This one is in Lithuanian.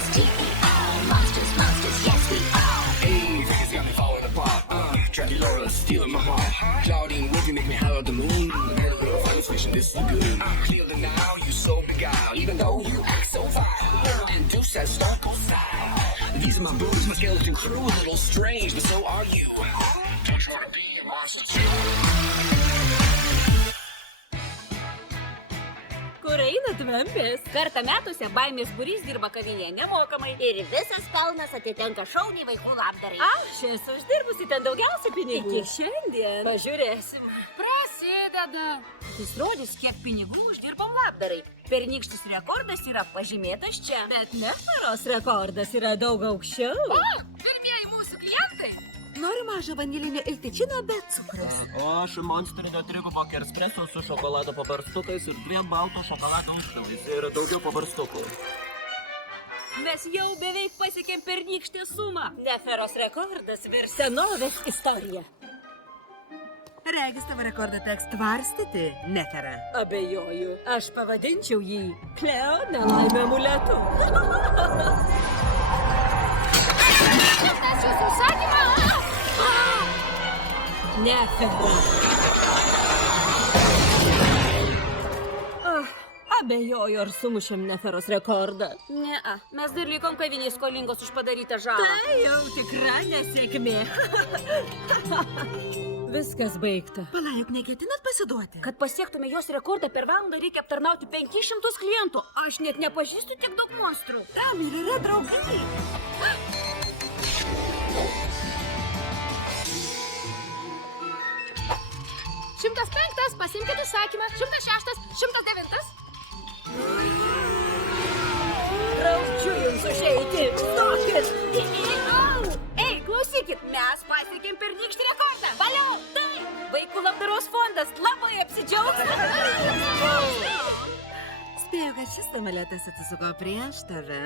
M-O-N-S-T-E-R. Monsters, monsters, yes we are. Hey, things got me falling apart. Dracula stealing my heart. Claudine Wolfie make me holler at the moon. Funny fishing this so good. Clear the now, you so beguiled. Even though you act so vile. And Deuce has Starkle style. These are my boobs, my skeleton crew. A little strange, but so are you. Don't you wanna be a monster too? Kur einat, vempės? Kartą metuose baimės būrys dirba kavinėje nemokamai. Ir visas pelnas atitenka šauniai vaikų labdarai. Aš esu uždirbusi ten daugiausia pinigų. Iki šiandien. Pažiūrėsim. Prasideda. Jis rodys, kiek pinigų uždirbom labdarai. Pernykštis rekordas yra pažymėtas čia. Bet Neferos rekordas yra daug aukščiau. Pirmieji mūsų klientai. Noriu mažą vanilinę iltičiną be cukraus. O aš monstrinio trigubo kerspreso su šokolado pabarstukais ir 2 balto šokolado užkabais. Ir daugiau pabarstukų. Mes jau beveik pasiekėm pernykštę sumą. Neferos rekordas virs senovės istorija. Regis tavo rekordą teks tvarstyti, Nefera. Abejoju. Aš pavadinčiau jį Kleo nelaimė amuletu. Tas jūsų užsakymą. Nefera. Abejoju, ar sumušėm Neferos rekordą. Ne, mes dar likom kavinės skolingos už padarytą žalą. Tai jau tikra nesėkmė. Viskas baigta. Palauk, neketinat pasiduoti? Kad pasiektume jos rekordą, per valandą reikia aptarnauti 500 klientų. Aš net nepažįstu tiek daug monstrų. Tam ir yra draugai. Šimtas 5, pasiimkit užsakymą. 106, 109. Draudžiu jums užeiti. Stokit. Ei, klausykit, mes pasiekėm pernykštį rekordą. Valiau, tai vaikų labdaros fondas labai apsidžiaugs. Spėjau, kad šis tameletas atsisuko prieš tave.